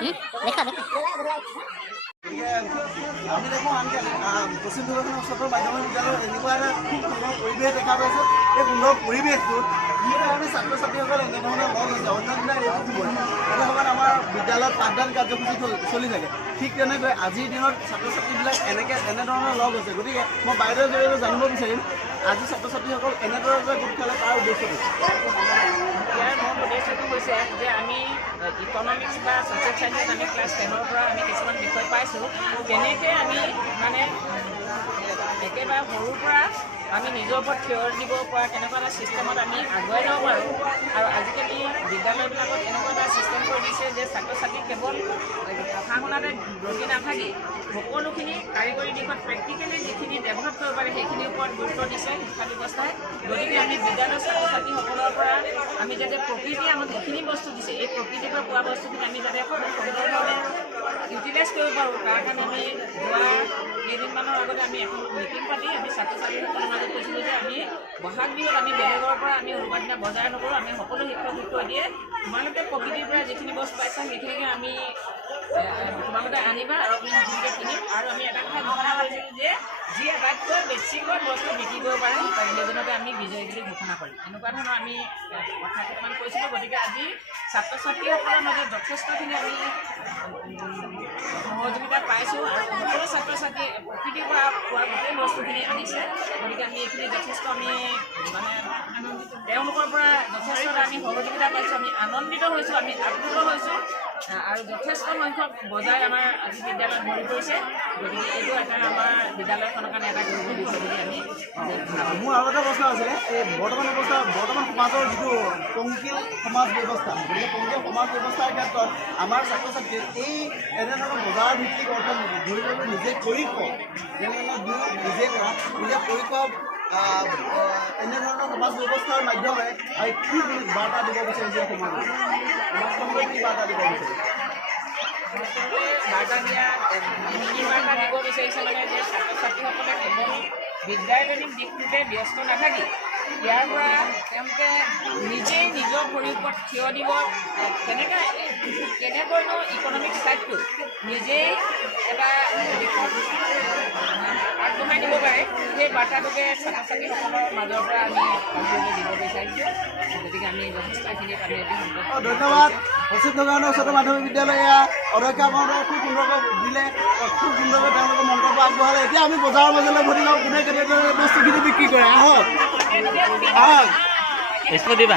দেখা দেখা আমি দেখোঁ আনকি পশ্চিম দুৰ্গাখনৰ ওচৰৰ মাধ্যমিক বিদ্যালয়ৰ এনেকুৱা এটা খুব সুন্দৰ পৰিৱেশ দেখা পাইছোঁ। এই সুন্দৰ পৰিৱেশটোত আমি ছাত্ৰ ছাত্ৰীসকল এনেধৰণে লগ হৈছে অন্যান্য এইটো সময়ত আমাৰ বিদ্যালয়ত পাঠদান কাৰ্যসূচী চলি থাকে। ঠিক তেনেকৈ আজিৰ দিনত ছাত্ৰ ছাত্ৰীবিলাক এনেধৰণৰ লগ হৈছে। গতিকে মই বাইদেউৰ জৰিয়তে জানিব বিচাৰিম আজি ছাত্ৰ ছাত্ৰীসকল এনেদৰে গোট খালে তাৰ উদ্দেশ্যটো। ইয়াৰ মূল উদ্দেশ্যটো হৈছে যে আমি ইকনমিক্স বা ছ'চিয়েল ছায়েন্সত আমি ক্লাছ 10ৰ পৰা আমি কিছুমান বিষয় পাইছোঁ। তেনেকৈ আমি মানে একেবাৰে সৰুৰ পৰা আমি নিজৰ ওপৰত থিয় দিব পৰা তেনেকুৱা এটা ছিষ্টেমত আমি আগুৱাই যাব পাৰোঁ। আৰু আজিকালি বিদ্যালয়বিলাকত এনেকুৱা এটা ছিষ্টেম কৰি দিছে যে ছাত্ৰ ছাত্ৰী কেৱল পঢ়া শুনাতে ব্ৰতি নাথাকি সকলোখিনি কাৰিকৰী দিশত প্ৰেক্টিকেলি যিখিনি ডেভেলপ কৰিব পাৰে সেইখিনিৰ ওপৰত গুৰুত্ব দিছে শিক্ষা ব্যৱস্থাই। গতিকে আমি বিদ্যালয়ৰ ছাত্ৰ ছাত্ৰীসকলৰ পৰা আমি যাতে প্ৰকৃতিয়ে আমাক যিখিনি বস্তু দিছে এই প্ৰকৃতিৰ পৰা পোৱা বস্তুখিনি আমি যাতে সুন্দৰভাৱে ইউটিলাইজ কৰিব পাৰোঁ তাৰ কাৰণে আমি যোৱা কেইদিনমানৰ আগতে আমি এখন মিটিং পাতি আমি ছাত্ৰ ছাত্ৰীসকলৰ মাজত কৈছিলোঁ যে আমি বহাগ বিহুত আমি বেলেগৰ পৰা আমি উৰুকাৰ দিনা বজাৰ নকৰোঁ। আমি সকলো শিক্ষক শিক্ষয়িত্ৰীয়ে তোমালোকে প্ৰকৃতিৰ পৰা যিখিনি বস্তু পাইছা সেইখিনিকে আমি তোমালোকে আনিবা আৰু আমি সেইখিনিকে কিনিম। আৰু আমি এটা কথা ঘোষণা কৰিছিলোঁ যে যি আটাইতকৈ বেছিকৈ বস্তু বিক্ৰী কৰিব পাৰে সেইজনকে আমি বিজয়ী বুলি ঘোষণা কৰিম। এনেকুৱা ধৰণৰ আমি কথা কেইটামান কৈছিলোঁ। গতিকে আজি ছাত্ৰ ছাত্ৰীসকলৰ মাজত যথেষ্টখিনি আমি সহযোগিতা পাইছোঁ আৰু সকলো ছাত্ৰ ছাত্ৰীয়ে প্ৰকৃতিৰ পৰা পোৱা গোটেই বস্তুখিনি আনিছে। গতিকে আমি এইখিনি যথেষ্ট আমি মানে তেওঁলোকৰ পৰা যথেষ্ট আমি সহযোগিতা পাইছোঁ। আমি আনন্দিত হৈছোঁ, আমি আপ্লুত হৈছোঁ আৰু যথেষ্ট সংখ্যক বজাই আমাৰ আজি বিদ্যালয়ত ভৰি পৰিছে। গতিকে এইটো এটা আমাৰ বিদ্যালয়খনৰ কাৰণে এটা গৌৰৱ দিছে বুলি আমি মোৰ আৰু এটা প্ৰশ্ন আছিলে এই বৰ্তমান সমাজৰ যিটো পংকিল সমাজ ব্যৱস্থা গতিকে পংকিল সমাজ ব্যৱস্থাৰ ক্ষেত্ৰত আমাৰ ছাত্ৰ ছাত্ৰীয়ে এই এনেধৰণৰ বজাৰ ভিত্তিক অৰ্থনীতি ধৰি লওক নিজে কৰি খোৱা যেনেধৰণৰ নিজে কৰা নিজে কৰি খোৱা এনেধৰণৰ সমাজ ব্যৱস্থাৰ মাধ্যমেৰে কি বাৰ্তা দিব বিচাৰিছে সমাজখনলৈ কি বাৰ্তা দিব বিচাৰিছে? বাৰ্তা দিয়া কি বাৰ্তা দিব বিচাৰিছে মানে যে ছাত্ৰ ছাত্ৰীসকলে কেৱল বিদ্যায়তনিক দিশটোতে ব্যস্ত নাথাকি ইয়াৰ পৰা তেওঁলোকে নিজেই নিজৰ ভৰিৰ ওপৰত থিয় দিব কেনেকৈনো ইকনমিক ছাইডটো নিজেই এটা দিশত আগবঢ়াই দিব পাৰে সেই বাৰ্তাটোকে ছাত্ৰ ছাত্ৰীসকলৰ মাজৰ পৰা আমি সম্পূৰ্ণ দিব বিচাৰিছোঁ। গতিকে আমি যথেষ্টখিনিত আমি ধন্যবাদ। পশ্চিম দুৰ্গাখনৰ উচ্চতৰ মাধ্যমিক বিদ্যালয় অধ্যক্ষা মহোদয়ে খুব সুন্দৰকৈ দিলে, খুব সুন্দৰকৈ তেওঁলোকে মন্তব্য আগবঢ়ালে। এতিয়া আমি বজাৰৰ মাজলৈ ভৰি লওঁ কোনে কেনেদৰে বস্তুখিনি বিক্ৰী কৰে। আহক দিবা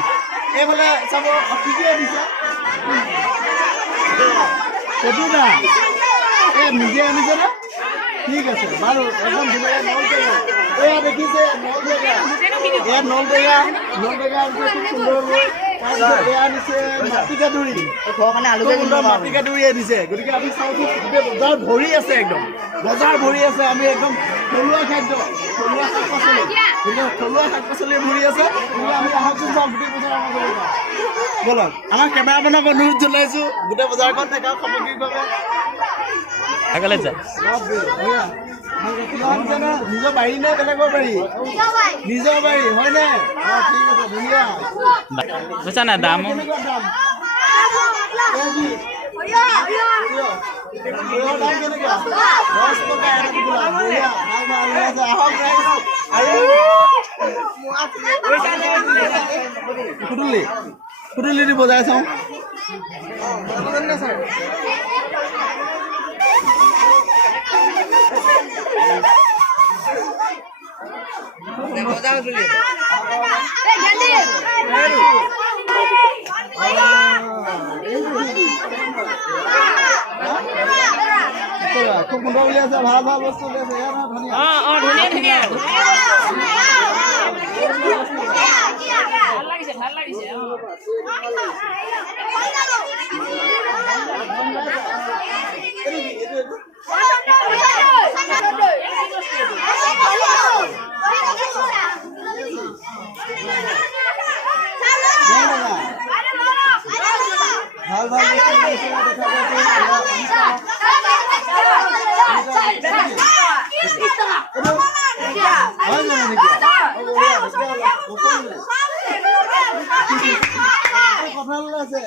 এইফালে চাব কি কি দিছে কটুটা এই নিজে আনিছেনে? ঠিক আছে বাৰু একদম ধুনীয়া নলটেঙা এয়া দেখিছে নলটেঙা এয়া নলটেঙা আনিছে খুব সুন্দৰকৈ। তাৰপিছত এয়া আনিছে মাটিকাদুৰি মাটিকাদুৰি আনিছে। গতিকে আমি চাওঁচোন গোটেই বজাৰ ভৰি আছে, একদম বজাৰ ভৰি আছে। আমি একদম থলুৱা খাদ্য থলুৱা শাক পাচলি ভৰি আছে। গতিকে আমি আহকচোন চাওঁ গোটেই বজাৰ বলক আমাৰ কেমেৰামেনক অনুৰোধ জনাইছোঁ গোটেই বজাৰখন দেখাওক সামগ্ৰিকভাৱে। নিজৰ বাৰী নে বেলেগৰ বাৰী? নিজৰ বাৰী হয়নে? ঠিক আছে ধুনীয়া বুজা নাই দাম কেনেকুৱা দাম? কেনেকুৱা 10 টকা এটা টোপোলা বঢ়িয়া ভাল আহক আৰু খুদুলি দি বজাই চাওঁ। খুব সুন্দৰ উলিয়াইছে, ভাল ভাল বস্তু উলিয়াইছে। ধুনীয়া ভাল লাগিছে ভাল ভাল কথা আছে।